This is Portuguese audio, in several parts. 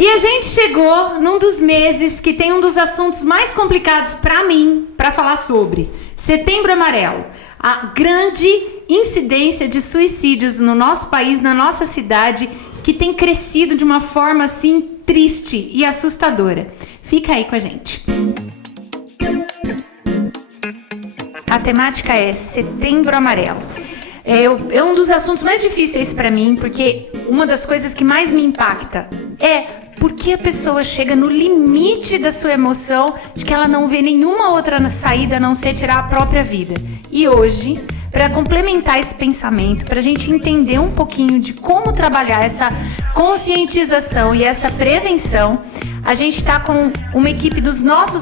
E a gente chegou num dos meses que tem um dos assuntos mais complicados para mim, para falar sobre Setembro Amarelo. A grande incidência de suicídios no nosso país, na nossa cidade, que tem crescido de uma forma assim triste e assustadora. Fica aí com a gente. A temática é Setembro Amarelo. É um dos assuntos mais difíceis para mim, porque uma das coisas que mais me impacta é porque a pessoa chega no limite da sua emoção de que ela não vê nenhuma outra saída a não ser tirar a própria vida. E hoje, para complementar esse pensamento, para a gente entender um pouquinho de como trabalhar essa conscientização e essa prevenção, a gente está com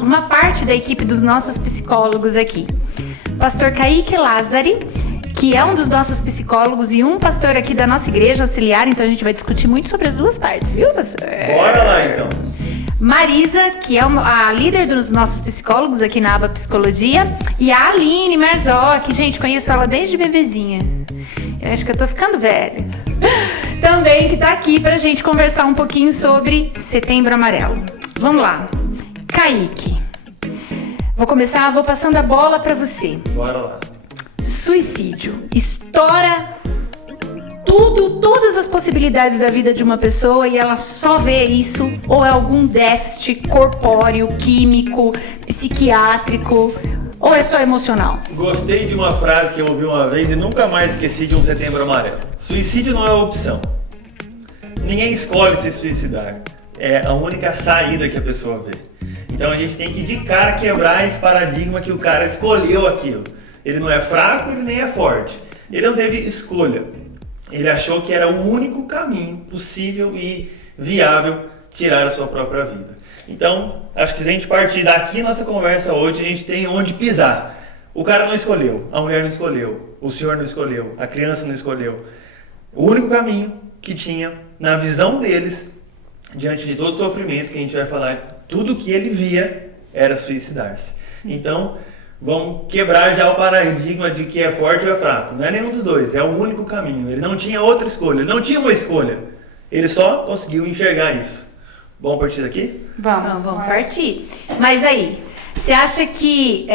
uma parte da equipe dos nossos psicólogos aqui. Pastor Kaique Lázari, que é um dos nossos psicólogos e um pastor aqui da nossa igreja auxiliar, então a gente vai discutir muito sobre as duas partes, viu, pastor? Bora lá, então. Marisa, que é a líder dos nossos psicólogos aqui na aba Psicologia, e a Aline Marzocchi, gente, conheço ela desde bebezinha. Eu acho que eu tô ficando velha. Também que tá aqui pra gente conversar um pouquinho sobre Setembro Amarelo. Vamos lá. Kaique, vou passando a bola pra você. Bora lá. Suicídio estoura todas as possibilidades da vida de uma pessoa e ela só vê isso, ou é algum déficit corpóreo, químico, psiquiátrico, ou é só emocional? Gostei de uma frase que eu ouvi uma vez e nunca mais esqueci de um Setembro Amarelo. Suicídio não é opção. Ninguém escolhe se suicidar. É a única saída que a pessoa vê. Então a gente tem que de cara quebrar esse paradigma que o cara escolheu aquilo. Ele não é fraco, ele nem é forte. Ele não teve escolha. Ele achou que era o único caminho possível e viável tirar a sua própria vida. Então, acho que se a gente partir daqui nossa conversa hoje, a gente tem onde pisar. O cara não escolheu, a mulher não escolheu, o senhor não escolheu, a criança não escolheu. O único caminho que tinha, na visão deles, diante de todo o sofrimento que a gente vai falar, tudo que ele via era suicidar-se. Então, vamos quebrar já o paradigma de que é forte ou é fraco. Não é nenhum dos dois, é o único caminho. Ele não tinha outra escolha, ele não tinha uma escolha. Ele só conseguiu enxergar isso. Vamos partir daqui? Vamos partir. Mas aí, você acha que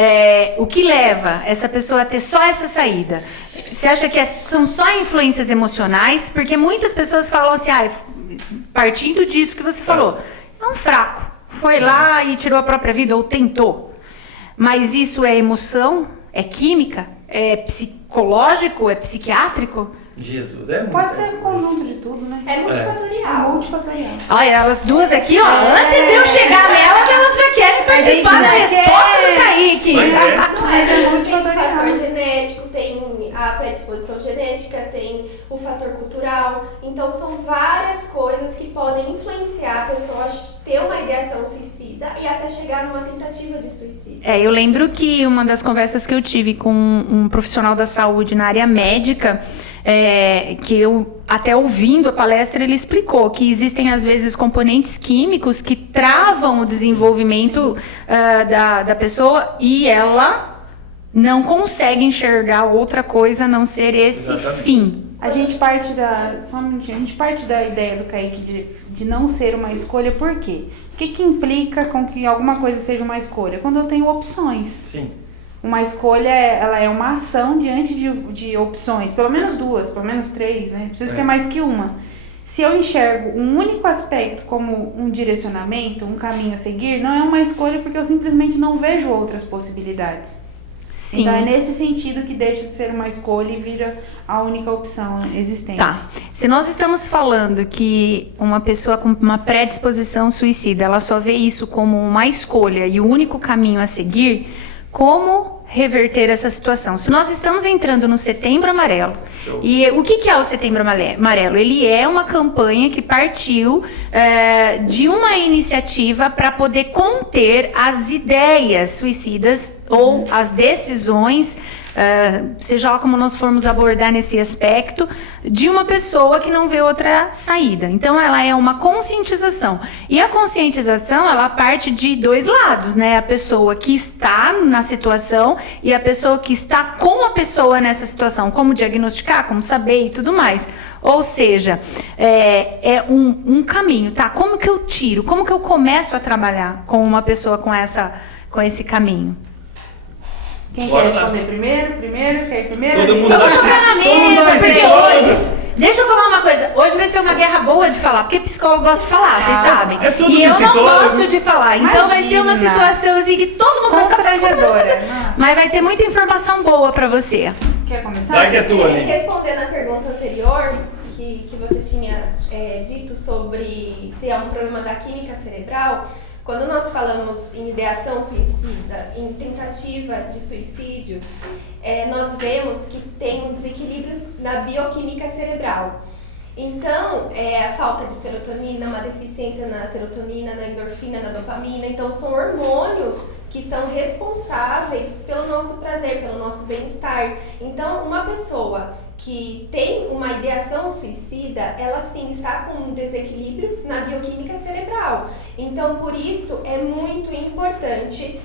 o que leva essa pessoa a ter só essa saída? Você acha que são só influências emocionais? Porque muitas pessoas falam assim, partindo disso que você falou, é um fraco. Foi lá e tirou a própria vida ou tentou. Mas isso é emoção? É química? É psicológico? É psiquiátrico? Jesus, é muito. Pode ser um conjunto de tudo, né? É multifatorial. Multifatorial. Olha, elas duas aqui, ó. Antes de eu chegar nelas, elas já querem participar da resposta do Kaique. Mas é. Mas é Tem o multifatorial. fator genético, tem a predisposição genética, tem o fator cultural. Então, são várias coisas que podem influenciar a pessoa a ter uma ideação suicida e até chegar numa tentativa de suicídio. Eu lembro que uma das conversas que eu tive com um profissional da saúde na área médica, que eu, até ouvindo a palestra, ele explicou que existem, às vezes, componentes químicos que travam o desenvolvimento da pessoa e ela não consegue enxergar outra coisa a não ser esse fim. A gente parte só um minutinho, a gente parte da ideia do Kaique de não ser uma escolha, por quê? O que implica com que alguma coisa seja uma escolha? Quando eu tenho opções. Sim. Uma escolha, ela é uma ação diante de opções, pelo menos duas, pelo menos três, né? Preciso ter mais que uma. Se eu enxergo um único aspecto como um direcionamento, um caminho a seguir, não é uma escolha porque eu simplesmente não vejo outras possibilidades. Sim. Então é nesse sentido que deixa de ser uma escolha e vira a única opção existente. Tá. Se nós estamos falando que uma pessoa com uma predisposição suicida, ela só vê isso como uma escolha e o único caminho a seguir, como reverter essa situação? Se nós estamos entrando no Setembro Amarelo, e o que é o Setembro Amarelo? Ele é uma campanha que partiu de uma iniciativa para poder conter as ideias suicidas ou as decisões seja lá como nós formos abordar nesse aspecto, de uma pessoa que não vê outra saída. Então, ela é uma conscientização. E a conscientização, ela parte de dois lados, né? A pessoa que está na situação e a pessoa que está com a pessoa nessa situação. Como diagnosticar, como saber e tudo mais. Ou seja, é um caminho, tá? Como que eu tiro? Como que eu começo a trabalhar com uma pessoa com esse caminho? Quem Bora quer lá. responder primeiro? Quer ir primeiro? Todo mundo Eu vou vai jogar ser- na mesa, vai ser porque todos. hoje... Deixa eu falar uma coisa. Hoje vai ser uma guerra boa de falar, porque psicólogo gosta de falar, vocês sabem. é tudo E eu não psicólogo. gosto de falar. Então vai ser uma Imagina. situação assim que todo mundo vai ficar... Constrangedora. Não. Mas vai ter muita informação boa pra você. Quer começar? Vai que é tua, Aline. Respondendo a pergunta anterior, que você tinha dito sobre se é um problema da química cerebral, quando nós falamos em ideação suicida, em tentativa de suicídio, nós vemos que tem um desequilíbrio na bioquímica cerebral. Então, a falta de serotonina, uma deficiência na serotonina, na endorfina, na dopamina. Então, são hormônios que são responsáveis pelo nosso prazer, pelo nosso bem-estar. Então, uma pessoa que tem uma ideação suicida, ela sim está com um desequilíbrio na bioquímica cerebral. Então, por isso, é muito importante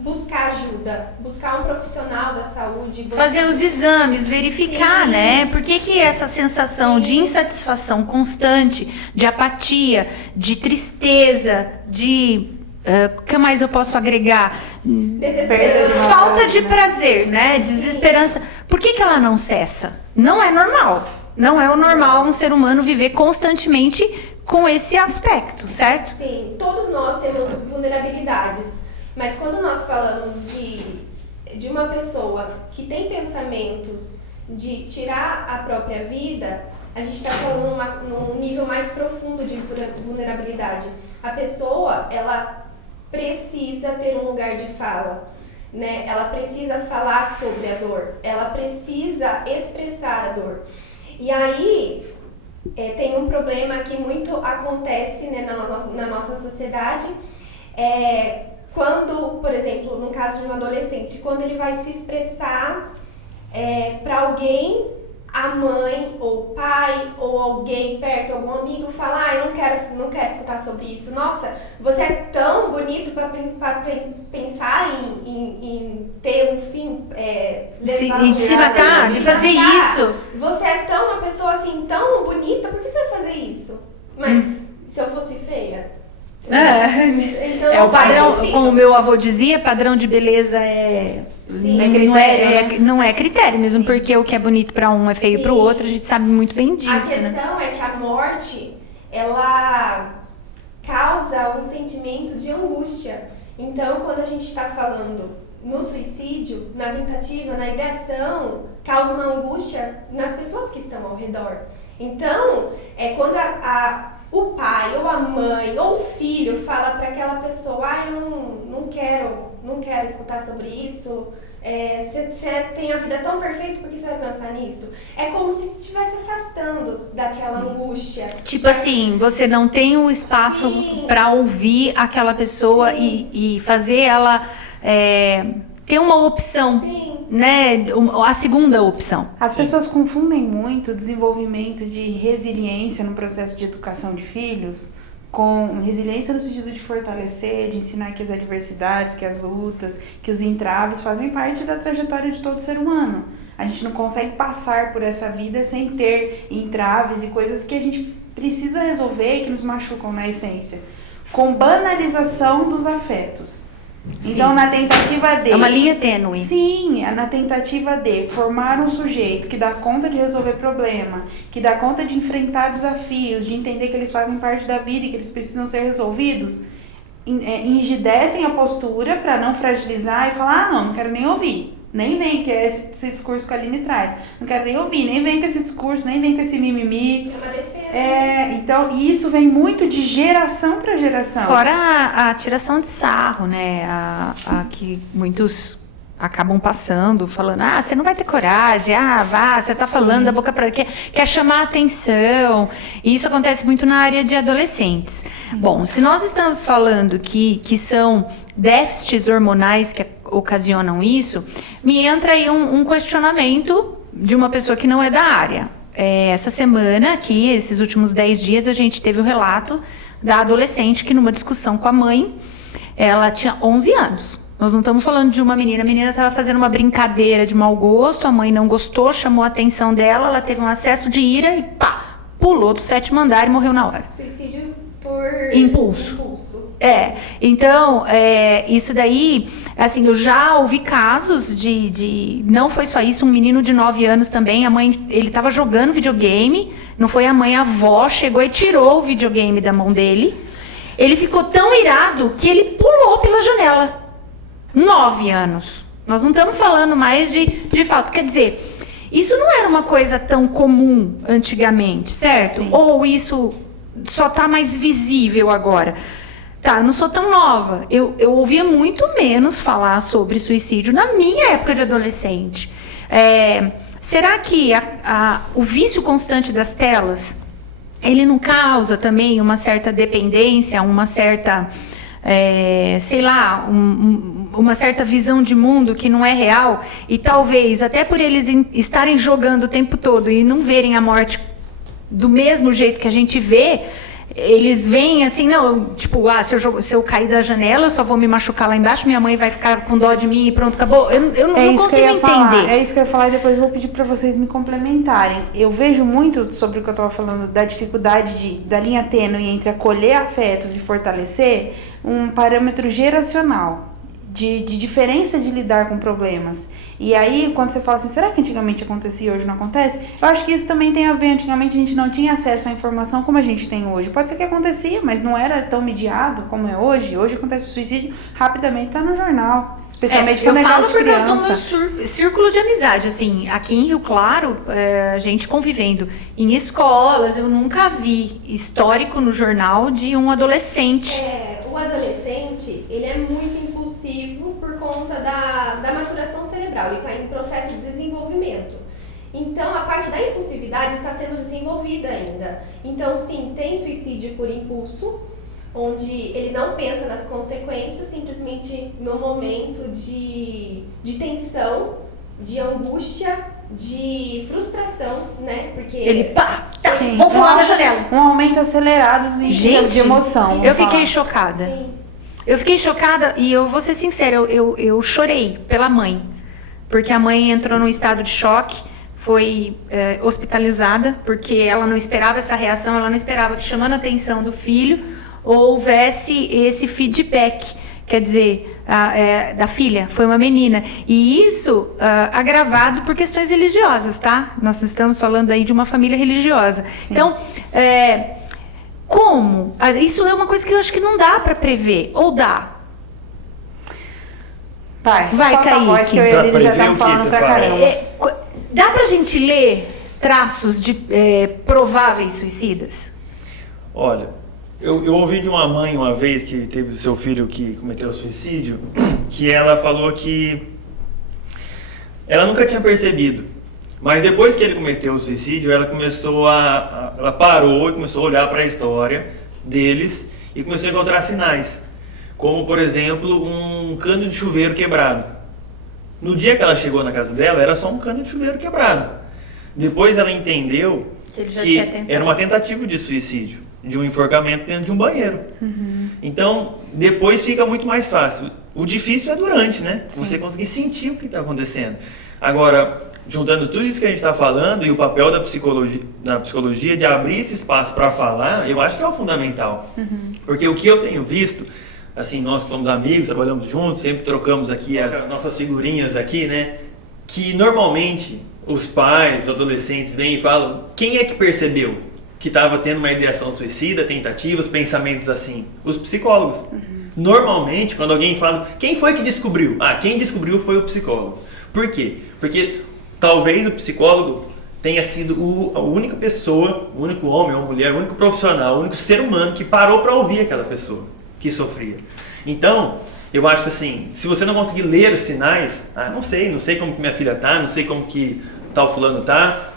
buscar ajuda, buscar um profissional da saúde. Fazer os exames, verificar, Sim. né? Por que essa sensação de insatisfação constante, de apatia, de tristeza, de... o que mais eu posso agregar? Desesperança. Falta de prazer, né? Desesperança. Por que ela não cessa? Não é normal. Não é o normal um ser humano viver constantemente com esse aspecto, certo? Sim, todos nós temos vulnerabilidades, mas quando nós falamos de uma pessoa que tem pensamentos de tirar a própria vida, a gente está falando num nível mais profundo de vulnerabilidade. A pessoa, ela precisa ter um lugar de fala, né? Ela precisa falar sobre a dor, ela precisa expressar a dor. E aí, tem um problema que muito acontece, né, na nossa sociedade, quando, por exemplo, no caso de um adolescente, quando ele vai se expressar para alguém, a mãe ou o pai ou alguém perto, algum amigo fala: eu não quero escutar sobre isso. Nossa, você é tão bonito para pensar em ter um fim, De se matar, de fazer isso. Você é uma pessoa assim tão bonita, por que você vai fazer isso? Mas se eu fosse feia? Então, É não o faz padrão, sentido. como o meu avô dizia, padrão de beleza Sim. É critério, né? não é critério mesmo, porque o que é bonito pra um é feio pro Sim. outro, a gente sabe muito bem A disso, né? questão é que a morte, ela causa um sentimento de angústia. Então, quando a gente está falando no suicídio, na tentativa, na ideação, causa uma angústia nas pessoas que estão ao redor. Então, quando o pai, ou a mãe, ou o filho fala para aquela pessoa: eu não quero escutar sobre isso, você tem a vida tão perfeita, por que você vai pensar nisso? É como se estivesse afastando daquela angústia. Tipo assim, você não tem o espaço Sim. pra ouvir aquela pessoa Sim. e fazer ela ter uma opção, Sim. né? A segunda opção. As pessoas confundem muito o desenvolvimento de resiliência no processo de educação de filhos com resiliência no sentido de fortalecer, de ensinar que as adversidades, que as lutas, que os entraves fazem parte da trajetória de todo ser humano. A gente não consegue passar por essa vida sem ter entraves e coisas que a gente precisa resolver e que nos machucam na essência. Com banalização dos afetos. Então, Sim. na tentativa de... É uma linha tênue. Sim, na tentativa de formar um sujeito que dá conta de resolver problema, que dá conta de enfrentar desafios, de entender que eles fazem parte da vida e que eles precisam ser resolvidos, enrijecem a postura para não fragilizar e falar: não quero nem ouvir. Nem vem que é esse discurso que a Aline traz. Não quero nem ouvir, nem vem com esse discurso, nem vem com esse mimimi. É uma defesa. Então, isso vem muito de geração para geração. Fora a tiração de sarro, né? A que muitos acabam passando, falando, você não vai ter coragem, vá, você tá falando da boca pra... Quer chamar a atenção. E isso acontece muito na área de adolescentes. Bom, se nós estamos falando que são déficits hormonais que ocasionam isso, me entra aí um questionamento de uma pessoa que não é da área. Essa semana aqui, esses últimos 10 dias, a gente teve o relato da adolescente que numa discussão com a mãe, ela tinha 11 anos. Nós não estamos falando de uma menina. A menina estava fazendo uma brincadeira de mau gosto, a mãe não gostou, chamou a atenção dela, ela teve um acesso de ira e pulou do 7º andar e morreu na hora. Suicídio por impulso. Então, isso daí, assim, eu já ouvi casos de... Não foi só isso, um menino de 9 anos também, a mãe, ele estava jogando videogame, não foi a mãe, a avó chegou e tirou o videogame da mão dele. Ele ficou tão irado que ele pulou pela janela. 9 anos. Nós não estamos falando mais de fato. Quer dizer, isso não era uma coisa tão comum antigamente, certo? Sim. Ou isso só está mais visível agora? Tá, eu não sou tão nova. Eu ouvia muito menos falar sobre suicídio na minha época de adolescente. Será que o vício constante das telas, ele não causa também uma certa dependência, uma certa... sei lá, uma certa visão de mundo que não é real, e talvez até por eles estarem jogando o tempo todo e não verem a morte do mesmo jeito que a gente vê, eles veem assim, não, tipo, se eu cair da janela, eu só vou me machucar lá embaixo, minha mãe vai ficar com dó de mim e pronto, acabou. Eu não consigo entender. É isso que eu ia falar e depois eu vou pedir para vocês me complementarem. Eu vejo muito sobre o que eu estava falando, da dificuldade da linha tênue entre acolher afetos e fortalecer, um parâmetro geracional de diferença de lidar com problemas. E aí, quando você fala assim, será que antigamente acontecia e hoje não acontece? Eu acho que isso também tem a ver. Antigamente a gente não tinha acesso à informação como a gente tem hoje. Pode ser que acontecia, mas não era tão mediado como é hoje. Hoje acontece o suicídio, rapidamente tá no jornal. Especialmente quando é caso de criança. Eu falo por causa do meu círculo de amizade, assim, aqui em Rio Claro, a gente convivendo em escolas, eu nunca vi histórico no jornal de um adolescente. O adolescente, ele é muito impulsivo por conta da maturação cerebral, ele está em processo de desenvolvimento. Então, a parte da impulsividade está sendo desenvolvida ainda. Então, sim, tem suicídio por impulso, onde ele não pensa nas consequências, simplesmente no momento de tensão, de angústia, de frustração, né? Porque ele vou pular da janela. Um aumento acelerado de emoção. Eu fiquei chocada. Sim. Eu fiquei chocada e eu vou ser sincera, eu chorei pela mãe. Porque a mãe entrou num estado de choque, foi hospitalizada, porque ela não esperava essa reação, ela não esperava que, chamando a atenção do filho, houvesse esse feedback. Quer dizer, da filha, foi uma menina. E isso agravado por questões religiosas, tá? Nós estamos falando aí de uma família religiosa. Sim. Então, como? Isso é uma coisa que eu acho que não dá para prever. Ou dá? Vai, Kaique. Que ele já tá falando pra caramba. Dá pra gente ler traços de prováveis suicidas? Olha... Eu ouvi de uma mãe uma vez que teve o seu filho que cometeu suicídio, que ela falou que ela nunca tinha percebido, mas depois que ele cometeu o suicídio, ela ela parou e começou a olhar para a história deles e começou a encontrar sinais, como por exemplo um cano de chuveiro quebrado. No dia que ela chegou na casa dela, era só um cano de chuveiro quebrado. Depois ela entendeu que era uma tentativa de suicídio, de um enforcamento dentro de um banheiro. Uhum. Então, depois fica muito mais fácil. O difícil é durante, né? Sim. Você conseguir sentir o que está acontecendo. Agora, juntando tudo isso que a gente está falando e o papel da psicologia de abrir esse espaço para falar, eu acho que é o fundamental. Uhum. Porque o que eu tenho visto, assim, nós que somos amigos, trabalhamos juntos, sempre trocamos aqui as nossas figurinhas aqui, né? Que normalmente os pais, os adolescentes vêm e falam, quem é que percebeu que estava tendo uma ideação suicida, tentativas, pensamentos assim? Os psicólogos. Uhum. Normalmente, quando alguém fala, quem foi que descobriu? Quem descobriu foi o psicólogo. Por quê? Porque talvez o psicólogo tenha sido a única pessoa, o único homem ou mulher, o único profissional, o único ser humano que parou para ouvir aquela pessoa que sofria. Então, Eu acho assim, se você não conseguir ler os sinais, não sei como que minha filha tá, não sei como que tal fulano tá,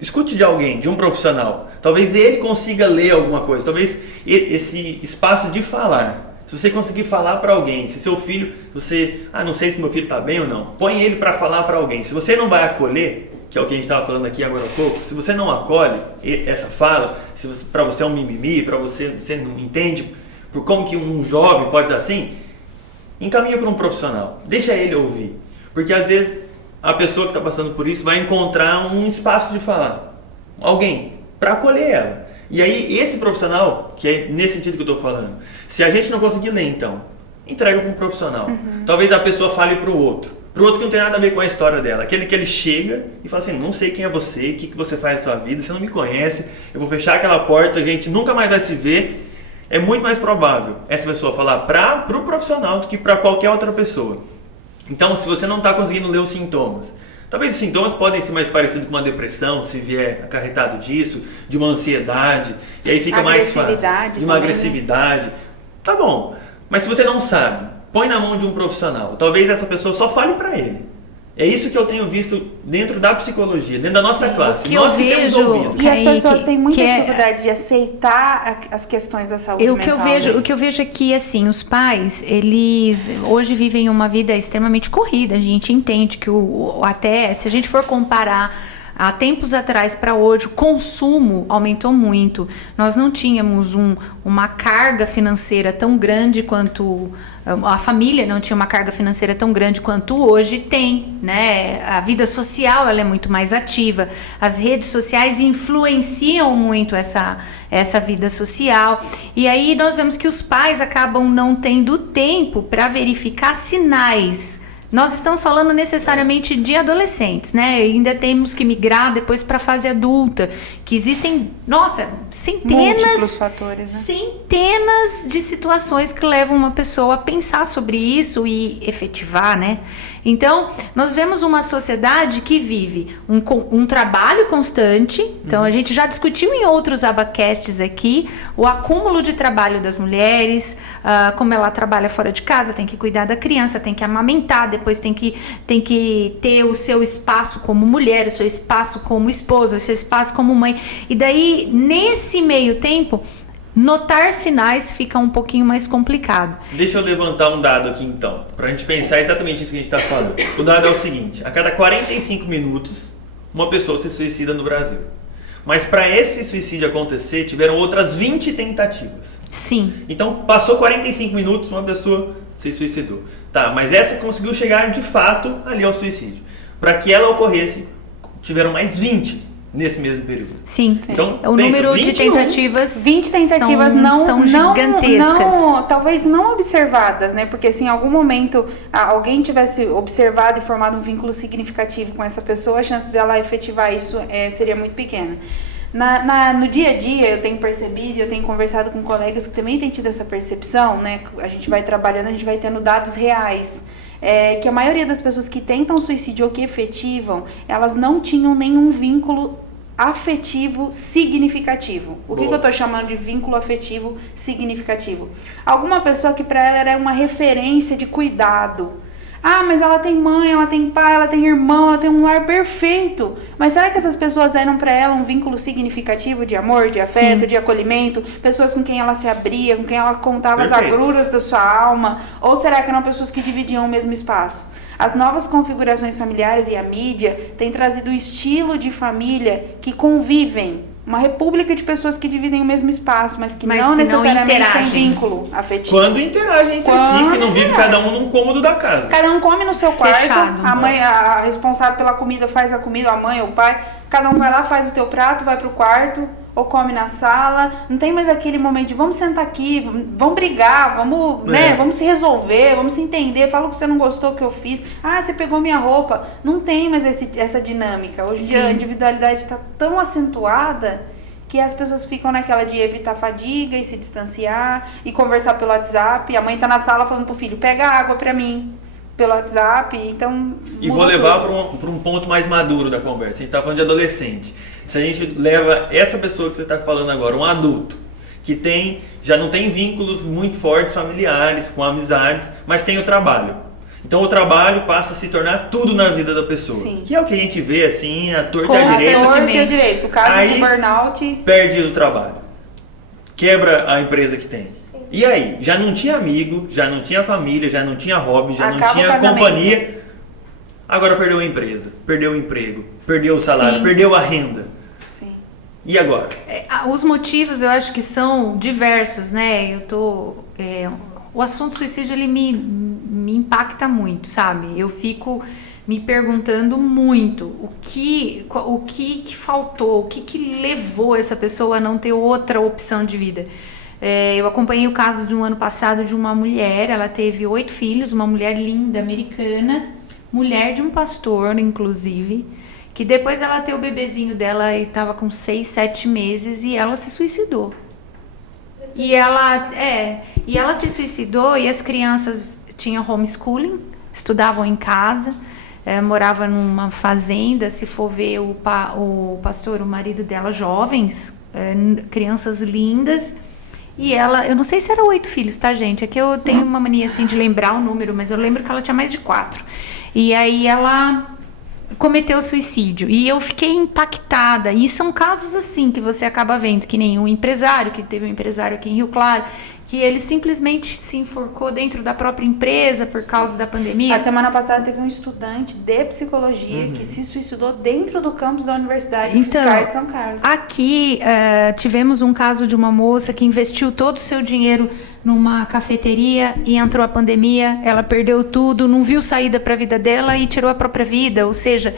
escute de alguém, de um profissional. Talvez ele consiga ler alguma coisa, talvez esse espaço de falar. Se você conseguir falar para alguém, se seu filho, não sei se meu filho tá bem ou não, põe ele para falar para alguém. Se você não vai acolher, que é o que a gente estava falando aqui agora há pouco, se você não acolhe essa fala, se para você é um mimimi, para você não entende por como que um jovem pode ser assim, encaminha para um profissional, deixa ele ouvir, porque às vezes a pessoa que está passando por isso vai encontrar um espaço de falar, alguém para acolher ela. E aí esse profissional, que é nesse sentido que eu estou falando, se a gente não conseguir ler, então entrega para um profissional. Talvez a pessoa fale para o outro que não tem nada a ver com a história dela, aquele que ele chega e fala assim, não sei quem é você, o que você faz na sua vida, você não me conhece, eu vou fechar aquela porta, a gente nunca mais vai se ver. É muito mais provável essa pessoa falar para o profissional do que para qualquer outra pessoa. Então, se você não está conseguindo ler os sintomas, talvez os sintomas podem ser mais parecidos com uma depressão, se vier acarretado disso, de uma ansiedade, e aí fica mais fácil. De uma agressividade. Né? Tá bom, mas se você não sabe, põe na mão de um profissional. Talvez essa pessoa só fale para ele. É isso que eu tenho visto dentro da psicologia, dentro da nossa classe. Nós que temos ouvido. E as pessoas têm muita dificuldade de aceitar as questões da saúde mental. O que eu vejo é que, assim, os pais, eles hoje vivem uma vida extremamente corrida. A gente entende que até se a gente for comparar há tempos atrás para hoje, o consumo aumentou muito. Nós não tínhamos uma carga financeira tão grande quanto... A família não tinha uma carga financeira tão grande quanto hoje tem, né? A vida social ela é muito mais ativa. As redes sociais influenciam muito essa vida social. E aí nós vemos que os pais acabam não tendo tempo para verificar sinais. Nós estamos falando necessariamente de adolescentes, né? E ainda temos que migrar depois para a fase adulta, que existem, múltiplos fatores, né? Centenas de situações que levam uma pessoa a pensar sobre isso e efetivar, né? Então, nós vemos uma sociedade que vive um trabalho constante. Então, a gente já discutiu em outros abacasts aqui o acúmulo de trabalho das mulheres, como ela trabalha fora de casa, tem que cuidar da criança, tem que amamentar, depois tem que ter o seu espaço como mulher, o seu espaço como esposa, o seu espaço como mãe. E daí, nesse meio tempo, notar sinais fica um pouquinho mais complicado. Deixa eu levantar um dado aqui então, pra gente pensar exatamente isso que a gente está falando. O dado é o seguinte, a cada 45 minutos, uma pessoa se suicida no Brasil. Mas para esse suicídio acontecer, tiveram outras 20 tentativas. Sim. Então, passou 45 minutos, uma pessoa se suicidou. Tá, mas essa conseguiu chegar de fato ali ao suicídio. Para que ela ocorresse, tiveram mais 20 nesse mesmo período. Sim. Então, o número de tentativas 20 tentativas são gigantescas. Talvez não observadas, né? Porque se em algum momento alguém tivesse observado e formado um vínculo significativo com essa pessoa, a chance dela efetivar isso seria muito pequena. No dia a dia eu tenho percebido, eu tenho conversado com colegas que também têm tido essa percepção, né? A gente vai trabalhando, a gente vai tendo dados reais. Que a maioria das pessoas que tentam suicídio ou que efetivam, elas não tinham nenhum vínculo afetivo significativo. O que eu tô chamando de vínculo afetivo significativo? Alguma pessoa que para ela era uma referência de cuidado. Mas ela tem mãe, ela tem pai, ela tem irmão, ela tem um lar perfeito. Mas será que essas pessoas eram para ela um vínculo significativo de amor, de afeto, Sim. de acolhimento? Pessoas com quem ela se abria, com quem ela contava as agruras da sua alma? Ou será que eram pessoas que dividiam o mesmo espaço? As novas configurações familiares e a mídia têm trazido um estilo de família que convivem. Uma república de pessoas que dividem o mesmo espaço, mas que não necessariamente têm vínculo afetivo. Quando interagem entre si, que não vive cada um num cômodo da casa. Cada um come no seu quarto, Fechado. A mãe, a responsável pela comida faz a comida, a mãe ou o pai, cada um vai lá, faz o teu prato, vai pro quarto, ou come na sala, não tem mais aquele momento de vamos sentar aqui, vamos brigar, vamos, né, vamos se resolver, vamos se entender, fala que você não gostou que eu fiz, você pegou minha roupa, não tem mais essa dinâmica. Hoje em dia a individualidade está tão acentuada que as pessoas ficam naquela de evitar fadiga e se distanciar e conversar pelo WhatsApp, a mãe tá na sala falando pro filho, pega água pra mim, pelo WhatsApp, então... E vou levar para um ponto mais maduro da conversa. A gente está falando de adolescente. Se a gente leva essa pessoa que você está falando agora, um adulto, que já não tem vínculos muito fortes familiares, com amizades, mas tem o trabalho. Então o trabalho passa a se tornar tudo na vida da pessoa. Sim. Que é o que a gente vê assim, a torta e a direita. Constantemente. O caso de burnout. Perde o trabalho. Quebra a empresa que tem. Sim. E aí? Já não tinha amigo, já não tinha família, já não tinha hobby, já Acaba não tinha o casamento. companhia. Agora perdeu a empresa, perdeu o emprego, perdeu o salário, Sim. perdeu a renda. Sim. E agora? Os motivos eu acho que são diversos, né? O assunto suicídio, ele me impacta muito, sabe? Eu fico me perguntando muito o que faltou, o que levou essa pessoa a não ter outra opção de vida. Eu acompanhei o caso de um ano passado de uma mulher, ela teve 8 filhos, uma mulher linda, americana, mulher de um pastor, inclusive, que depois ela ter o bebezinho dela e estava com 6, 7 meses e ela se suicidou. E ela se suicidou e as crianças tinham homeschooling, estudavam em casa, morava numa fazenda, se for ver o pastor, o marido dela, jovens, crianças lindas. E ela, eu não sei se eram 8 filhos, tá, gente? É que eu tenho uma mania assim de lembrar o número, mas eu lembro que ela tinha mais de 4. E aí ela cometeu suicídio. E eu fiquei impactada. E são casos assim que você acaba vendo, que nem um empresário, que teve um empresário aqui em Rio Claro, que ele simplesmente se enforcou dentro da própria empresa por causa da pandemia. A semana passada teve um estudante de psicologia que se suicidou dentro do campus da Universidade Fiscal de São Carlos. Aqui tivemos um caso de uma moça que investiu todo o seu dinheiro numa cafeteria e entrou a pandemia, ela perdeu tudo, não viu saída para a vida dela e tirou a própria vida. Ou seja,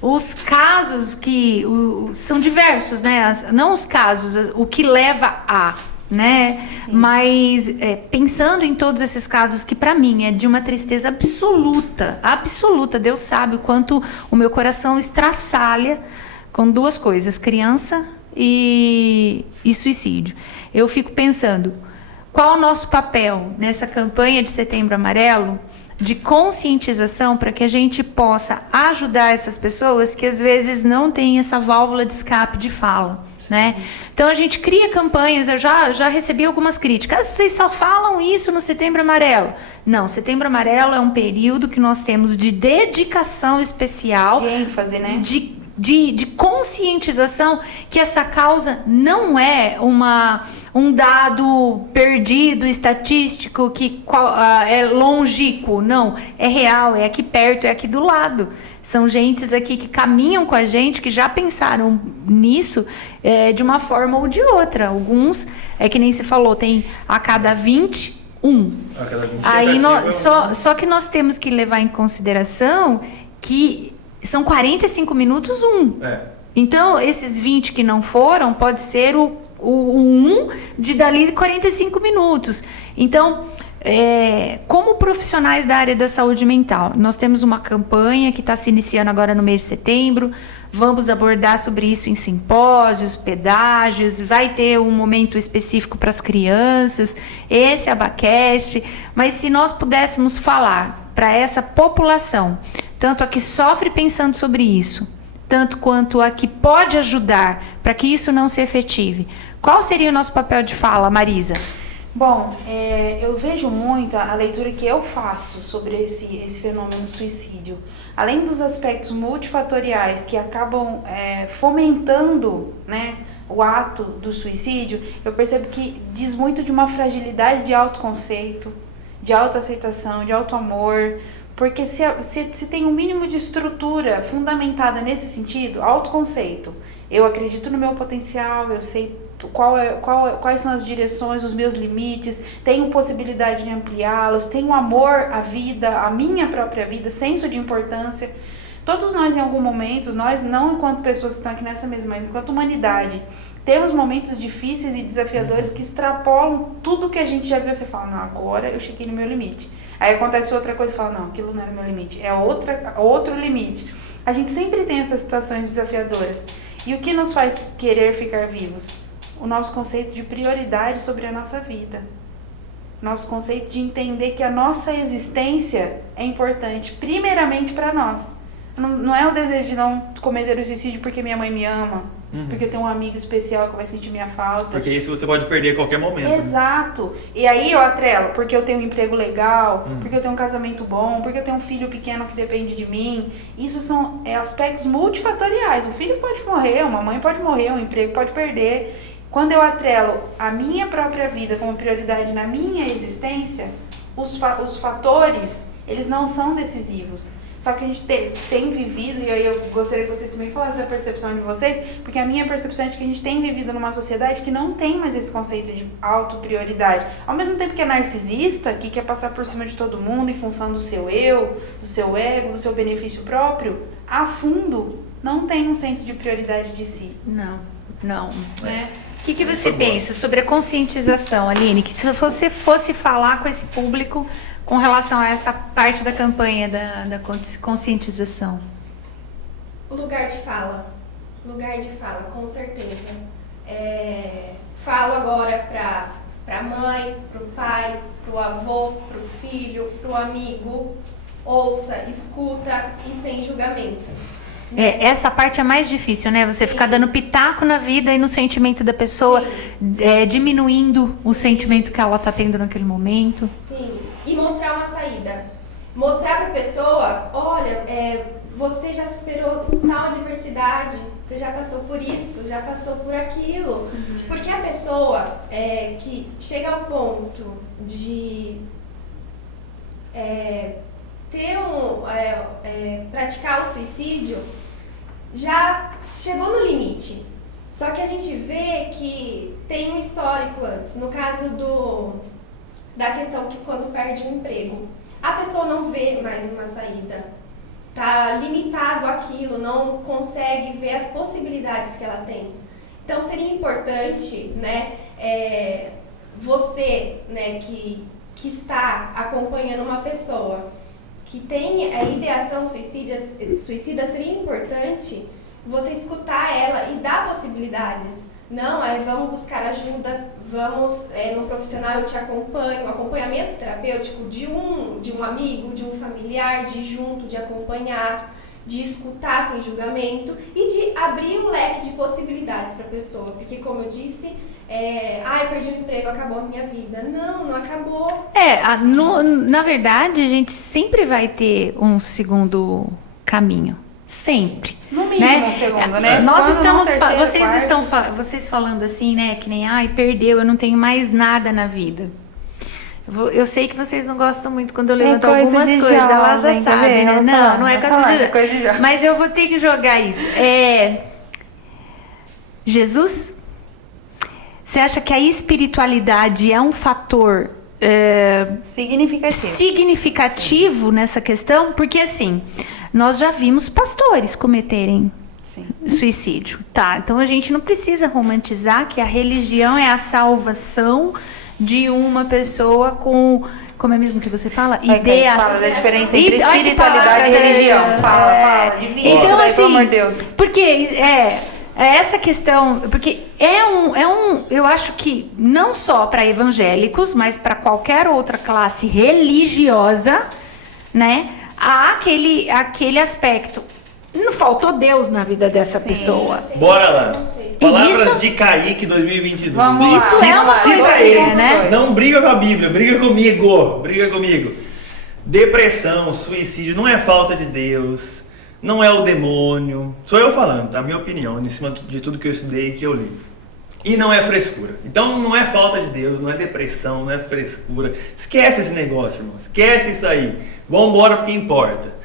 os casos que são diversos, né? Não os casos, o que leva a... né? Sim. Mas pensando em todos esses casos que para mim é de uma tristeza absoluta, Deus sabe o quanto o meu coração estraçalha com 2 coisas, criança e suicídio. Eu fico pensando, qual o nosso papel nessa campanha de Setembro Amarelo de conscientização para que a gente possa ajudar essas pessoas que às vezes não têm essa válvula de escape de fala, né? Então a gente cria campanhas, eu já recebi algumas críticas. Vocês só falam isso no Setembro Amarelo. Não, Setembro Amarelo é um período que nós temos de dedicação especial, De ênfase, né? de conscientização que essa causa não é um dado perdido, estatístico, que é longínquo, não, é real, é aqui perto, é aqui do lado. São gentes aqui que caminham com a gente, que já pensaram nisso de uma forma ou de outra. Alguns, que nem se falou, tem a cada 20, 1. Aí só que nós temos que levar em consideração que são 45 minutos, 1. Então, esses 20 que não foram, pode ser o 1 de dali 45 minutos. Então, como profissionais da área da saúde mental, nós temos uma campanha que está se iniciando agora no mês de setembro. Vamos abordar sobre isso em simpósios, pedágios, vai ter um momento específico para as crianças, esse Abacast. Mas se nós pudéssemos falar para essa população, tanto a que sofre pensando sobre isso, tanto quanto a que pode ajudar para que isso não se efetive, qual seria o nosso papel de fala, Marisa? Bom, eu vejo muito a leitura que eu faço sobre esse fenômeno suicídio. Além dos aspectos multifatoriais que acabam fomentando, né, o ato do suicídio, eu percebo que diz muito de uma fragilidade de autoconceito, de autoaceitação, de autoamor. Porque se tem um mínimo de estrutura fundamentada nesse sentido, autoconceito, eu acredito no meu potencial, eu sei quais são as direções, os meus limites, tenho possibilidade de ampliá-los, tenho amor à vida, à minha própria vida, senso de importância. Todos nós, em algum momento, nós não enquanto pessoas que estão aqui nessa mesa, mas enquanto humanidade, temos momentos difíceis e desafiadores que extrapolam tudo que a gente já viu. Você fala, não, agora eu cheguei no meu limite. Aí acontece outra coisa e fala, não, aquilo não era meu limite, é outro limite. A gente sempre tem essas situações desafiadoras. E o que nos faz querer ficar vivos? O nosso conceito de prioridade sobre a nossa vida. Nosso conceito de entender que a nossa existência é importante, primeiramente para nós. Não é o desejo de não cometer o suicídio porque minha mãe me ama, porque eu tenho um amigo especial que vai sentir minha falta. Porque isso você pode perder a qualquer momento. Exato. E aí eu atrelo, porque eu tenho um emprego legal, porque eu tenho um casamento bom, porque eu tenho um filho pequeno que depende de mim. Isso são aspectos multifatoriais. O filho pode morrer, uma mãe pode morrer, um emprego pode perder. Quando eu atrelo a minha própria vida como prioridade na minha existência, os fatores, eles não são decisivos. Só que a gente tem vivido, e aí eu gostaria que vocês também falassem da percepção de vocês, porque a minha percepção é de que a gente tem vivido numa sociedade que não tem mais esse conceito de autoprioridade. Ao mesmo tempo que é narcisista, que quer passar por cima de todo mundo em função do seu eu, do seu ego, do seu benefício próprio, a fundo não tem um senso de prioridade de si. Não. Né? O que você pensa sobre a conscientização, Aline? Que se você fosse falar com esse público com relação a essa parte da campanha da conscientização? Lugar de fala, com certeza. Falo agora pra mãe, pro pai, pro avô, pro filho, pro amigo. Ouça, escuta e sem julgamento. Essa parte é mais difícil, né? Você ficar dando pitaco na vida e no sentimento da pessoa, diminuindo o sentimento que ela tá tendo naquele momento. Sim, e mostrar uma saída. Mostrar pra pessoa, olha, você já superou tal adversidade, você já passou por isso, já passou por aquilo. Porque a pessoa que chega ao ponto de praticar o suicídio, já chegou no limite. Só que a gente vê que tem um histórico antes. No caso da questão que quando perde um emprego, a pessoa não vê mais uma saída. Tá limitado àquilo, não consegue ver as possibilidades que ela tem. Então seria importante, né, você, né, que está acompanhando uma pessoa que tem a ideação suicida, seria importante você escutar ela e dar possibilidades. Não, vamos buscar ajuda, vamos num profissional, eu te acompanho, acompanhamento terapêutico de um amigo, de um familiar, de ir junto, de acompanhar, de escutar sem julgamento e de abrir um leque de possibilidades para a pessoa. Porque, como eu disse, eu perdi o emprego, acabou a minha vida. Não acabou. Na verdade, a gente sempre vai ter um segundo caminho. Sempre. No mínimo um segundo, né? Nós Quando estamos... terceiro, vocês falando assim, né? Que nem, perdeu, eu não tenho mais nada na vida. Eu sei que vocês não gostam muito quando eu levanto algumas coisas. Ela já sabe, né? Não é coisa de... Mas eu vou ter que jogar isso. Jesus... Você acha que a espiritualidade é um fator significativo nessa questão? Porque, assim, nós já vimos pastores cometerem suicídio. Tá, então a gente não precisa romantizar que a religião é a salvação de uma pessoa com... Como é mesmo que você fala? Fala da diferença entre espiritualidade e religião. Fala, divide então, isso daí, assim, pelo amor de Deus. Porque essa questão, porque eu acho que não só para evangélicos, mas para qualquer outra classe religiosa, né, há aquele aspecto. Não faltou Deus na vida dessa pessoa. Bora lá. Palavras Isso- de Kaique 2022. Isso lá, é uma vamos lá. coisa Vamos lá. né? Não briga com a Bíblia, briga comigo. Depressão, suicídio não é falta de Deus, não é o demônio. Sou eu falando, tá? Minha opinião, em cima de tudo que eu estudei e que eu li. E não é frescura. Então não é falta de Deus, não é depressão, não é frescura. Esquece esse negócio, irmão. Esquece isso aí. Vambora pro que importa.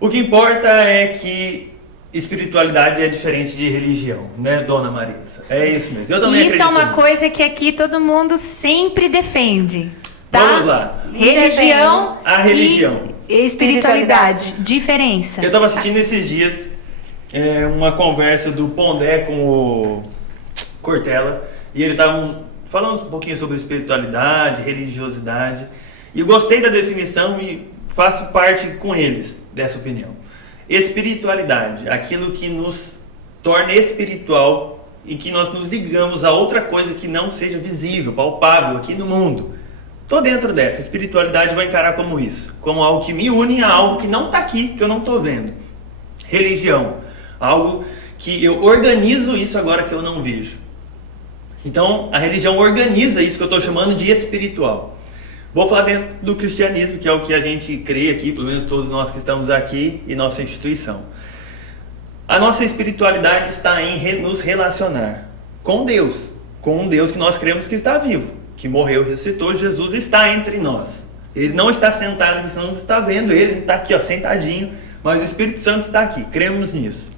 O que importa é que espiritualidade é diferente de religião, né, dona Marisa? É isso mesmo. Eu também Isso é uma acredito nisso. coisa que aqui todo mundo sempre defende. Tá? Vamos lá. Religião A religião. e espiritualidade. Diferença. Eu estava assistindo esses dias uma conversa do Pondé com o Cortella e eles estavam falando um pouquinho sobre espiritualidade, religiosidade, e eu gostei da definição e faço parte com eles dessa opinião. Espiritualidade, aquilo que nos torna espiritual e que nós nos ligamos a outra coisa que não seja visível, palpável aqui no mundo. Tô dentro dessa. Espiritualidade vai encarar como isso, como algo que me une a algo que não está aqui, que eu não estou vendo. Religião, algo que eu organizo isso agora que eu não vejo. Então, a religião organiza isso que eu estou chamando de espiritual. Vou falar dentro do cristianismo, que é o que a gente crê aqui, pelo menos todos nós que estamos aqui e nossa instituição. A nossa espiritualidade está em nos relacionar com Deus, com um Deus que nós cremos que está vivo, que morreu, ressuscitou. Jesus está entre nós. Ele não está sentado, a gente não está vendo ele está aqui, ó, sentadinho, mas o Espírito Santo está aqui, cremos nisso.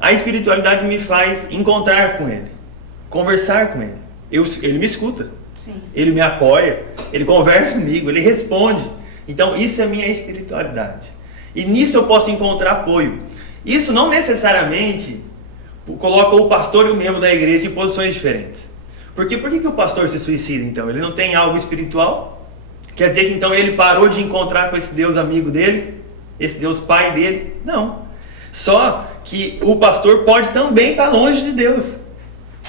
A espiritualidade me faz encontrar com ele, conversar com ele. Ele me escuta, Sim. Ele me apoia, ele conversa comigo, ele responde. Então isso é a minha espiritualidade. E nisso eu posso encontrar apoio. Isso não necessariamente coloca o pastor e o membro da igreja em posições diferentes. Porque por que o pastor se suicida então? Ele não tem algo espiritual? Quer dizer que então ele parou de encontrar com esse Deus amigo dele? Esse Deus pai dele? Não. Só que o pastor pode também estar longe de Deus.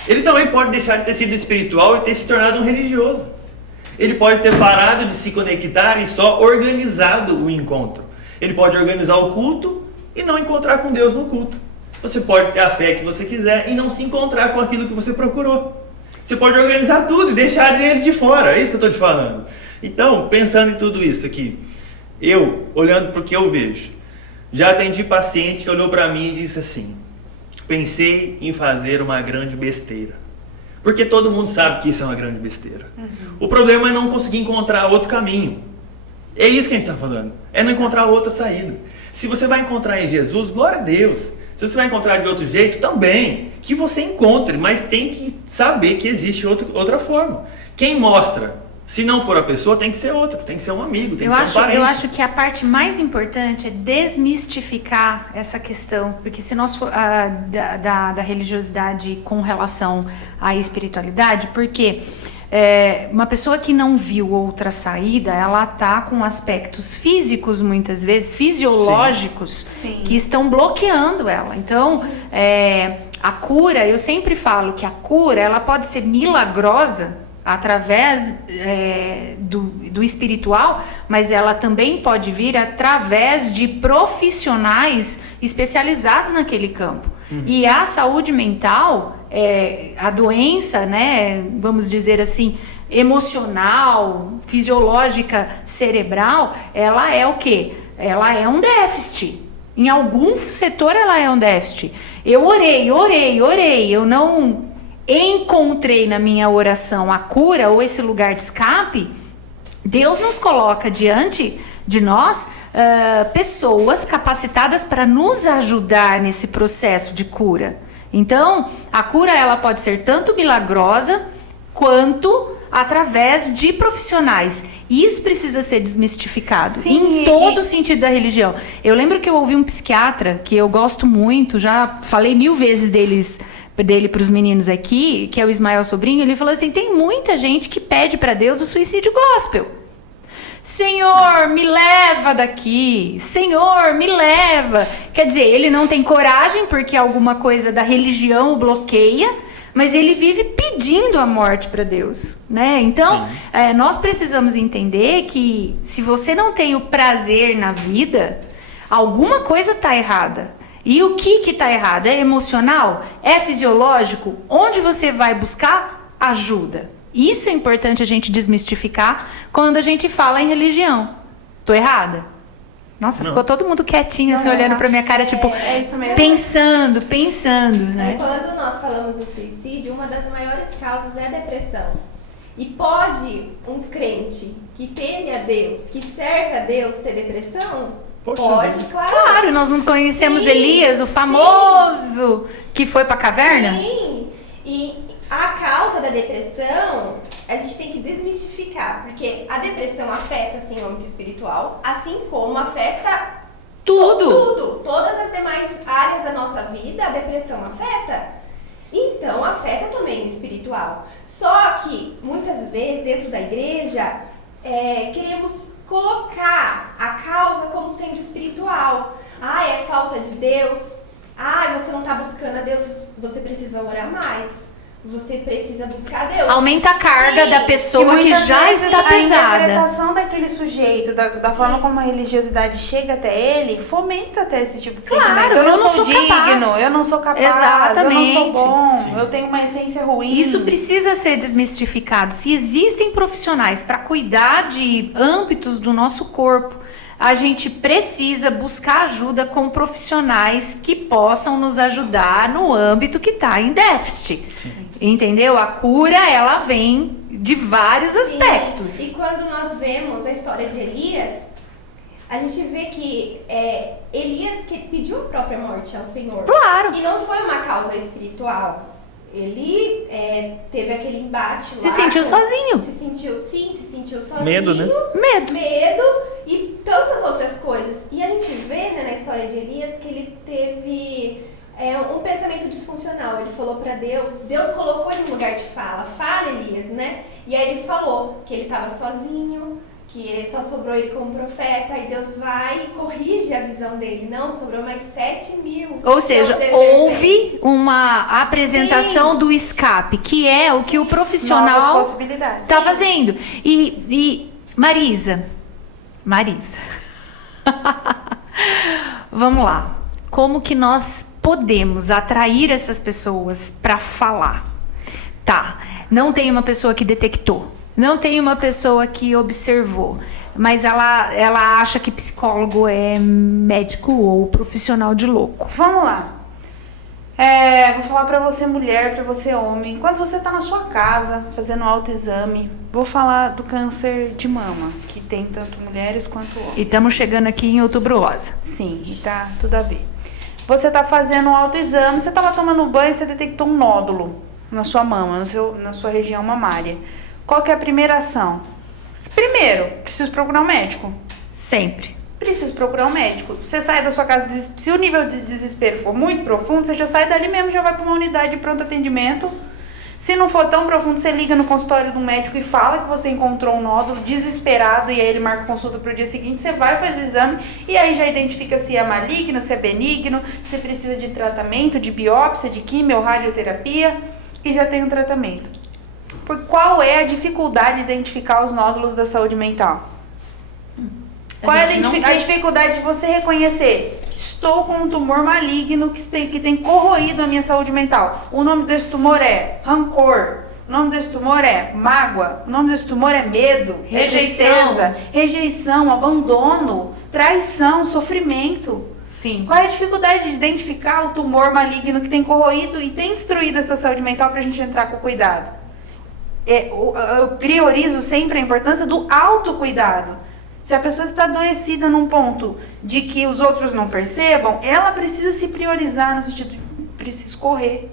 Ele também pode deixar de ter sido espiritual e ter se tornado um religioso. Ele pode ter parado de se conectar e só organizado o encontro. Ele pode organizar o culto e não encontrar com Deus no culto. Você pode ter a fé que você quiser e não se encontrar com aquilo que você procurou. Você pode organizar tudo e deixar ele de fora. É isso que eu estou te falando. Então, pensando em tudo isso aqui, eu, olhando para o que eu vejo, já atendi paciente que olhou para mim e disse assim: pensei em fazer uma grande besteira. Porque todo mundo sabe que isso é uma grande besteira. O problema é não conseguir encontrar outro caminho. É isso que a gente está falando. É não encontrar outra saída. Se você vai encontrar em Jesus, glória a Deus. Se você vai encontrar de outro jeito, também. Que você encontre, mas tem que saber que existe outra forma. Quem mostra, se não for a pessoa, tem que ser outro. Tem que ser um amigo, tem que ser um parente. Eu acho que a parte mais importante é desmistificar essa questão. Porque se nós for da religiosidade com relação à espiritualidade, porque uma pessoa que não viu outra saída, ela está com aspectos físicos, muitas vezes, fisiológicos, Sim. que estão bloqueando ela. Então, a cura, eu sempre falo que a cura, ela pode ser milagrosa através do espiritual, mas ela também pode vir através de profissionais especializados naquele campo. E a saúde mental, a doença, né, vamos dizer assim, emocional, fisiológica, cerebral, ela é o quê? Ela é um déficit. Em algum setor ela é um déficit. Eu orei, eu não encontrei na minha oração a cura ou esse lugar de escape. Deus nos coloca diante de nós pessoas capacitadas para nos ajudar nesse processo de cura. Então, a cura ela pode ser tanto milagrosa quanto através de profissionais. E isso precisa ser desmistificado. Sim, em todo o sentido da religião. Eu lembro que eu ouvi um psiquiatra que eu gosto muito, já falei 1000 vezes dele para os meninos aqui, que é o Ismael Sobrinho. Ele falou assim: tem muita gente que pede para Deus o suicídio gospel. Senhor, me leva daqui. Senhor, me leva. Quer dizer, ele não tem coragem porque alguma coisa da religião o bloqueia, mas ele vive pedindo a morte para Deus, né? Então, nós precisamos entender que se você não tem o prazer na vida, alguma coisa está errada. E o que está errado? É emocional? É fisiológico? Onde você vai buscar ajuda? Isso é importante a gente desmistificar quando a gente fala em religião. Tô errada? Nossa, ficou todo mundo quietinho, assim, olhando pra minha cara, tipo, isso mesmo. pensando, né? Quando nós falamos do suicídio, uma das maiores causas é a depressão. E pode um crente que teme a Deus, que serve a Deus, ter depressão? Poxa, Pode, Deus. claro. Claro, nós não conhecemos Sim, Elias, o famoso que foi pra caverna? Sim, e a causa da depressão, a gente tem que desmistificar, porque a depressão afeta, assim, o âmbito espiritual, assim como afeta tudo. Todas as demais áreas da nossa vida, a depressão afeta. Então, afeta também o espiritual. Só que, muitas vezes, dentro da igreja, queremos colocar a causa como sendo espiritual. É falta de Deus. Você não está buscando a Deus, você precisa orar mais. Você precisa buscar Deus. Aumenta a carga Sim. da pessoa que já está pesada. A interpretação daquele sujeito, da forma como a religiosidade chega até ele, fomenta até esse tipo de sentimento. eu não sou digno, capaz. eu não sou capaz, Exatamente. eu não sou bom, eu tenho uma essência ruim. Isso precisa ser desmistificado. Se existem profissionais para cuidar de âmbitos do nosso corpo, a gente precisa buscar ajuda com profissionais que possam nos ajudar no âmbito que está em déficit. Sim. Entendeu? A cura, ela vem de vários aspectos. E quando nós vemos a história de Elias, a gente vê que Elias que pediu a própria morte ao Senhor. Claro. E não foi uma causa espiritual. Ele teve aquele embate lá. Se sentiu sozinho. Se sentiu sozinho. Medo, né? Medo e tantas outras coisas. E a gente vê, né, na história de Elias que ele teve um pensamento disfuncional. Ele falou pra Deus colocou ele no lugar de fala, Elias, né? E aí ele falou que ele estava sozinho, que só sobrou ele como profeta, e Deus vai e corrige a visão dele. Não, sobrou mais 7.000. Ou seja, houve uma apresentação do escape, que é o que o profissional está fazendo. E Marisa, vamos lá. Como que nós podemos atrair essas pessoas para falar? Tá, não tem uma pessoa que detectou. Não tem uma pessoa que observou, mas ela acha que psicólogo é médico ou profissional de louco. Vamos lá. Vou falar pra você mulher, pra você homem. Quando você tá na sua casa fazendo autoexame, vou falar do câncer de mama, que tem tanto mulheres quanto homens. E estamos chegando aqui em Outubro Rosa. Sim, e tá tudo a ver. Você tá fazendo um autoexame, você tava tomando banho e você detectou um nódulo na sua mama, na sua região mamária. Qual que é a primeira ação? Primeiro, preciso procurar um médico. Sempre. Preciso procurar um médico. Você sai da sua casa, se o nível de desespero for muito profundo, você já sai dali mesmo, já vai para uma unidade de pronto atendimento. Se não for tão profundo, você liga no consultório do médico e fala que você encontrou um nódulo desesperado, e aí ele marca consulta para o dia seguinte, você vai fazer o exame e aí já identifica se é maligno, se é benigno, se precisa de tratamento, de biópsia, de quimio, radioterapia, e já tem um tratamento. Qual é a dificuldade de identificar os nódulos da saúde mental? Qual é a dificuldade de você reconhecer? Estou com um tumor maligno que tem corroído a minha saúde mental. O nome desse tumor é rancor. O nome desse tumor é mágoa. O nome desse tumor é medo, rejeição, abandono, traição, sofrimento. Sim. Qual é a dificuldade de identificar o tumor maligno que tem corroído e tem destruído a sua saúde mental para a gente entrar com cuidado? Eu priorizo sempre a importância do autocuidado. Se a pessoa está adoecida num ponto de que os outros não percebam, ela precisa se priorizar no sentido de preciso correr.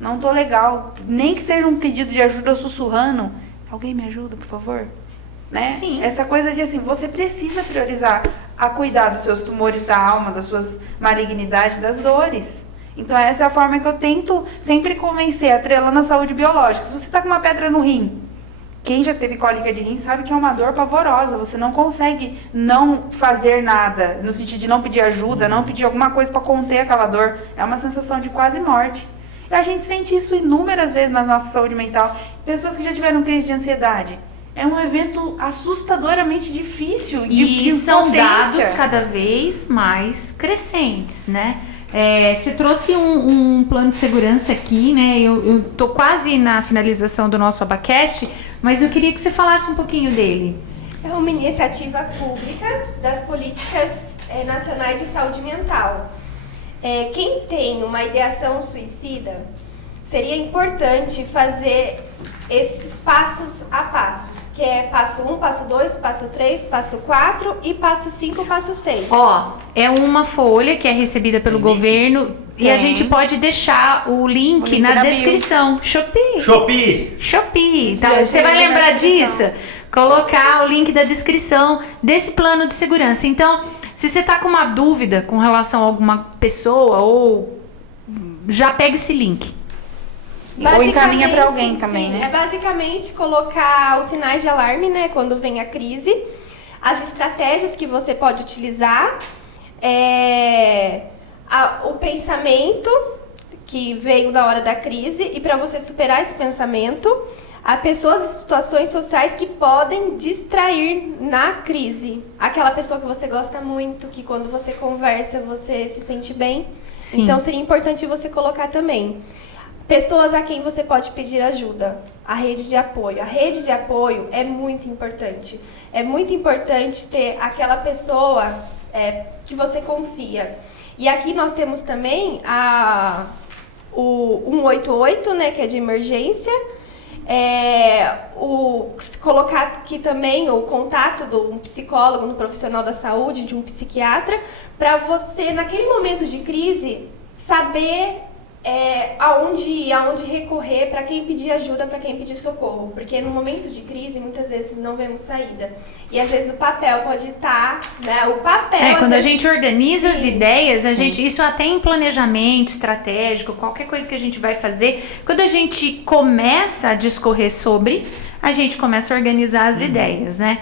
Não tô legal. Nem que seja um pedido de ajuda sussurrando. Alguém me ajuda, por favor? Né? Sim. Essa coisa de assim, você precisa priorizar a cuidar dos seus tumores da alma, das suas malignidades, das dores. Então essa é a forma que eu tento sempre convencer, atrelando a saúde biológica. Se você está com uma pedra no rim, quem já teve cólica de rim sabe que é uma dor pavorosa. Você não consegue não fazer nada, no sentido de não pedir ajuda, não pedir alguma coisa para conter aquela dor. É uma sensação de quase morte. E a gente sente isso inúmeras vezes na nossa saúde mental. Pessoas que já tiveram crise de ansiedade. É um evento assustadoramente difícil de são impotência. dados cada vez mais crescentes, né? Você trouxe um plano de segurança aqui, né? Eu tô quase na finalização do nosso Abacast, mas eu queria que você falasse um pouquinho dele. É uma iniciativa pública das políticas nacionais de saúde mental. Quem tem uma ideação suicida, seria importante fazer esses passos a passos, que é passo 1, passo 2, passo 3, passo 4 e passo 5, passo 6. É uma folha que é recebida pelo governo e a gente pode deixar o link na descrição. Shopee. Tá? Você vai lembrar disso? Colocar o link da descrição desse plano de segurança. Então, se você tá com uma dúvida com relação a alguma pessoa, ou já pega esse link. Ou encaminha para alguém também, sim, né? É basicamente colocar os sinais de alarme, né, quando vem a crise, as estratégias que você pode utilizar, o pensamento que veio da hora da crise e para você superar esse pensamento, Há pessoas e situações sociais que podem distrair na crise. Aquela pessoa que você gosta muito, que quando você conversa você se sente bem. Sim. Então seria importante você colocar também. Pessoas a quem você pode pedir ajuda. A rede de apoio. A rede de apoio é muito importante. É muito importante ter aquela pessoa que você confia. E aqui nós temos também o 188, né, que é de emergência. Colocar aqui também o contato de um psicólogo, um profissional da saúde, de um psiquiatra, para você, naquele momento de crise, saber aonde ir, aonde recorrer, para quem pedir ajuda, para quem pedir socorro. Porque no momento de crise, muitas vezes não vemos saída. E às vezes o papel pode estar, né? O papel. Quando a vezes... gente organiza as ideias, Sim. isso até em planejamento estratégico, qualquer coisa que a gente vai fazer, quando a gente começa a discorrer sobre, a gente começa a organizar as ideias, né?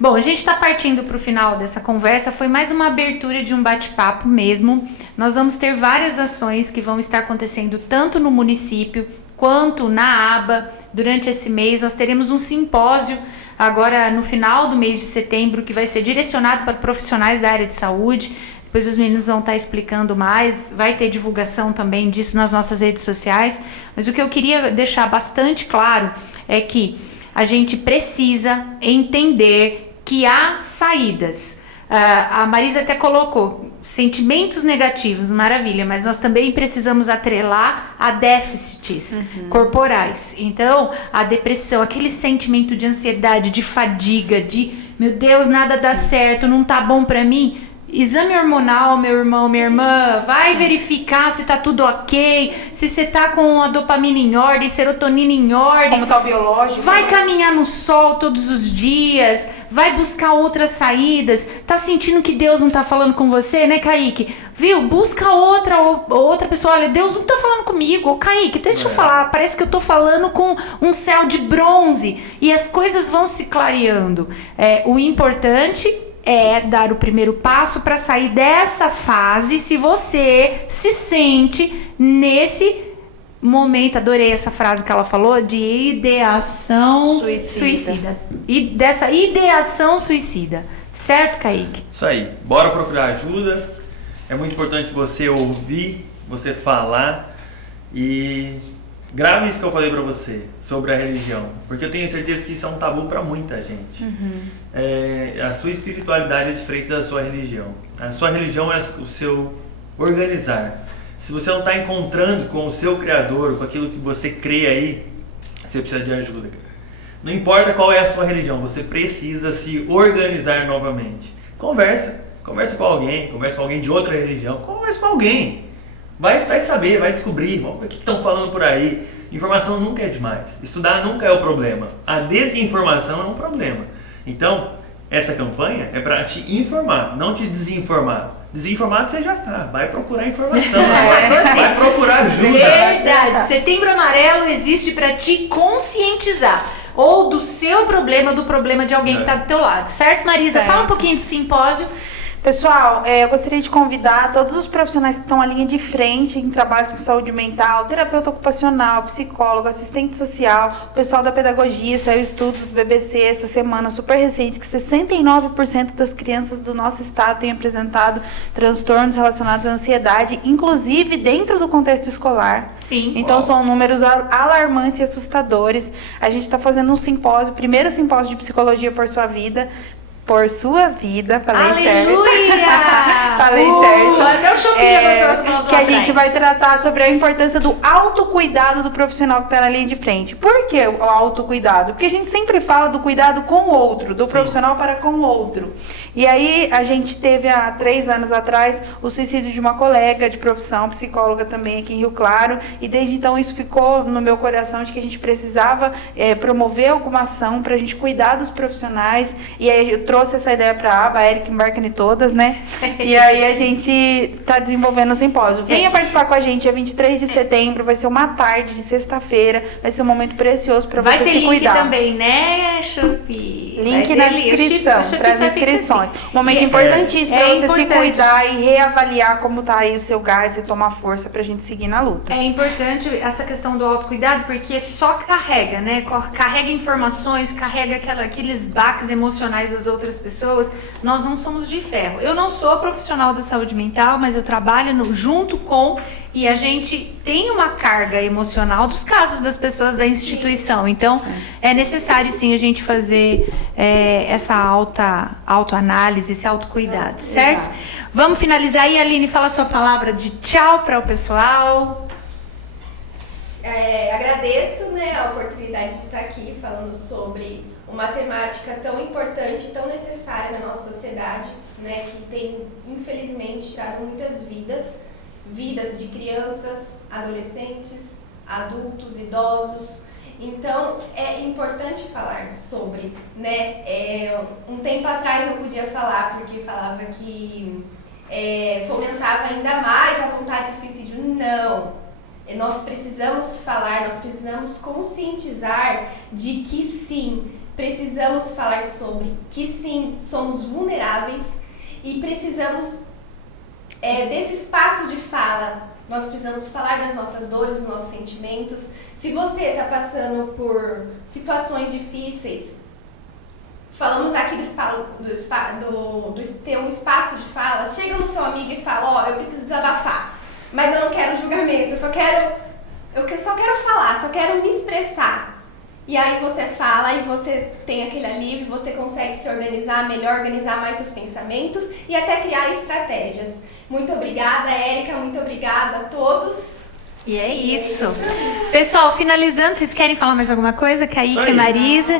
Bom, a gente está partindo para o final dessa conversa, foi mais uma abertura de um bate-papo mesmo. Nós vamos ter várias ações que vão estar acontecendo tanto no município quanto na aba. Durante esse mês nós teremos um simpósio agora no final do mês de setembro que vai ser direcionado para profissionais da área de saúde. Depois os meninos vão estar explicando mais, vai ter divulgação também disso nas nossas redes sociais. Mas o que eu queria deixar bastante claro é que a gente precisa entender que há saídas. A Marisa até colocou sentimentos negativos, maravilha, mas nós também precisamos atrelar a déficits corporais. Então, a depressão, aquele sentimento de ansiedade, de fadiga, de meu Deus, nada dá certo, não tá bom pra mim. Exame hormonal, meu irmão, minha irmã, vai verificar se tá tudo ok, se você tá com a dopamina em ordem, serotonina em ordem. Como tá o biológico. Vai caminhar no sol todos os dias, vai buscar outras saídas. Tá sentindo que Deus não tá falando com você, né, Kaique? Viu? Busca outra pessoa. Olha, Deus não tá falando comigo. Ô, Kaique, deixa eu falar. Parece que eu tô falando com um céu de bronze. E as coisas vão se clareando. O importante é dar o primeiro passo para sair dessa fase. Se você se sente nesse momento, adorei essa frase que ela falou, de ideação suicida. E dessa ideação suicida. Certo, Kaique? Isso aí. Bora procurar ajuda. É muito importante você ouvir, você falar e grave isso que eu falei pra você sobre a religião, porque eu tenho certeza que isso é um tabu pra muita gente. A sua espiritualidade é diferente da sua religião. A sua religião é o seu organizar. Se você não está encontrando com o seu Criador, com aquilo que você crê aí, você precisa de ajuda. Não importa qual é a sua religião, você precisa se organizar novamente. Conversa com alguém de outra religião, conversa com alguém. Vai saber, vai descobrir, vamos ver o que estão falando por aí. Informação nunca é demais, estudar nunca é o problema, a desinformação é um problema. Então, essa campanha é para te informar, não te desinformar. Desinformado você já tá, vai procurar informação, vai procurar ajuda. Verdade, Setembro Amarelo existe para te conscientizar. Ou do seu problema, do problema de alguém que está do teu lado, certo, Marisa? Certo. Fala um pouquinho do simpósio. Pessoal, eu gostaria de convidar todos os profissionais que estão à linha de frente em trabalhos com saúde mental, terapeuta ocupacional, psicólogo, assistente social, pessoal da pedagogia. Saiu estudos do BBC essa semana super recentes que 69% das crianças do nosso estado têm apresentado transtornos relacionados à ansiedade, inclusive dentro do contexto escolar. Sim. Então são números alarmantes e assustadores. A gente está fazendo um simpósio, primeiro simpósio de psicologia por sua vida, falei certo. Aleluia! Falei certo. Até o Shopping levantou as mãos Que lá a gente atrás. vai tratar sobre a importância do autocuidado do profissional que está na linha de frente. Por que o autocuidado? Porque a gente sempre fala do cuidado com o outro, do profissional para com o outro. E aí a gente teve há 3 anos atrás o suicídio de uma colega de profissão, psicóloga também aqui em Rio Claro, e desde então isso ficou no meu coração de que a gente precisava promover alguma ação para a gente cuidar dos profissionais. E aí eu trouxe essa ideia para a aba, a Erika embarca em todas, né? E aí a gente está desenvolvendo o simpósio. Venha participar com a gente, dia 23 de setembro, vai ser uma tarde de sexta-feira, vai ser um momento precioso para você se cuidar. Vai ter link também, né, Chupi? Link na descrição, para as inscrições. Assim. Momento importantíssimo para você se importante. cuidar e reavaliar como tá aí o seu gás e tomar força pra gente seguir na luta. É importante essa questão do autocuidado, porque só carrega, né? Carrega informações, carrega aqueles baques emocionais das outras pessoas. Nós não somos de ferro. Eu não sou profissional da saúde mental, mas eu trabalho junto com, e a gente tem uma carga emocional dos casos das pessoas da instituição. Então, é necessário sim a gente fazer essa autoanálise, esse autocuidado, certo? Exato. Vamos finalizar aí, Aline, fala a sua palavra de tchau para o pessoal. Agradeço, né, a oportunidade de estar aqui falando sobre uma temática tão importante e tão necessária na nossa sociedade, né, que tem, infelizmente, tirado muitas vidas de crianças, adolescentes, adultos, idosos. Então, é importante falar sobre, né, um tempo atrás não podia falar porque falava que fomentava ainda mais a vontade de suicídio. Não, nós precisamos falar, nós precisamos conscientizar de que sim, precisamos falar sobre que sim, somos vulneráveis e precisamos desse espaço de fala. Nós precisamos falar das nossas dores, dos nossos sentimentos. Se você está passando por situações difíceis, falamos aqui do ter um espaço de fala, chega no seu amigo e fala, eu preciso desabafar, mas eu não quero julgamento, eu só quero falar, só quero me expressar. E aí você fala e você tem aquele alívio, você consegue se organizar melhor, organizar mais seus pensamentos e até criar estratégias. Muito obrigada, Érica, muito obrigada a todos. E é isso. Pessoal, finalizando, vocês querem falar mais alguma coisa? Kaique, Marisa.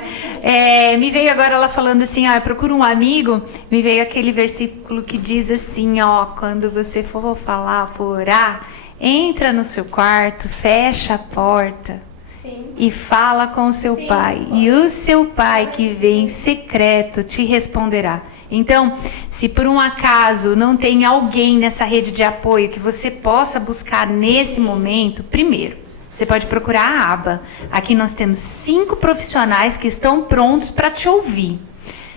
Me veio agora ela falando assim, procura um amigo. Me veio aquele versículo que diz assim, quando você for falar, for orar, entra no seu quarto, fecha a porta. Sim. E fala com o seu pai. E o seu pai que vem em secreto te responderá. Então, se por um acaso não tem alguém nessa rede de apoio que você possa buscar nesse momento, primeiro, você pode procurar a aba. Aqui nós temos 5 profissionais que estão prontos para te ouvir.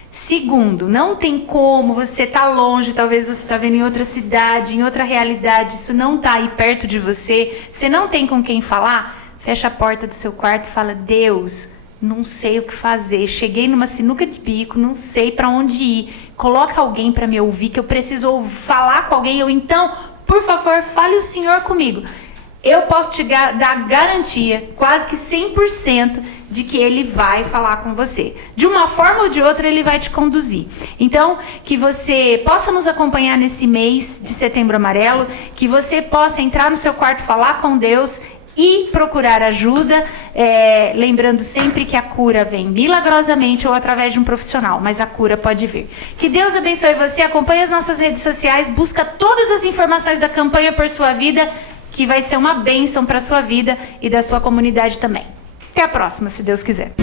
Segundo, não tem como, você tá longe, talvez você tá vendo em outra cidade, em outra realidade, isso não tá aí perto de você, você não tem com quem falar, fecha a porta do seu quarto e fala, Deus, não sei o que fazer, cheguei numa sinuca de bico, não sei para onde ir, coloca alguém para me ouvir, que eu preciso falar com alguém, então, por favor, fale o Senhor comigo. Eu posso te dar garantia, quase que 100%, de que ele vai falar com você. De uma forma ou de outra, ele vai te conduzir. Então, que você possa nos acompanhar nesse mês de Setembro Amarelo, que você possa entrar no seu quarto, falar com Deus e procurar ajuda, lembrando sempre que a cura vem milagrosamente ou através de um profissional, mas a cura pode vir. Que Deus abençoe você, acompanhe as nossas redes sociais, busca todas as informações da campanha Por Sua Vida, que vai ser uma bênção para a sua vida e da sua comunidade também. Até a próxima, se Deus quiser.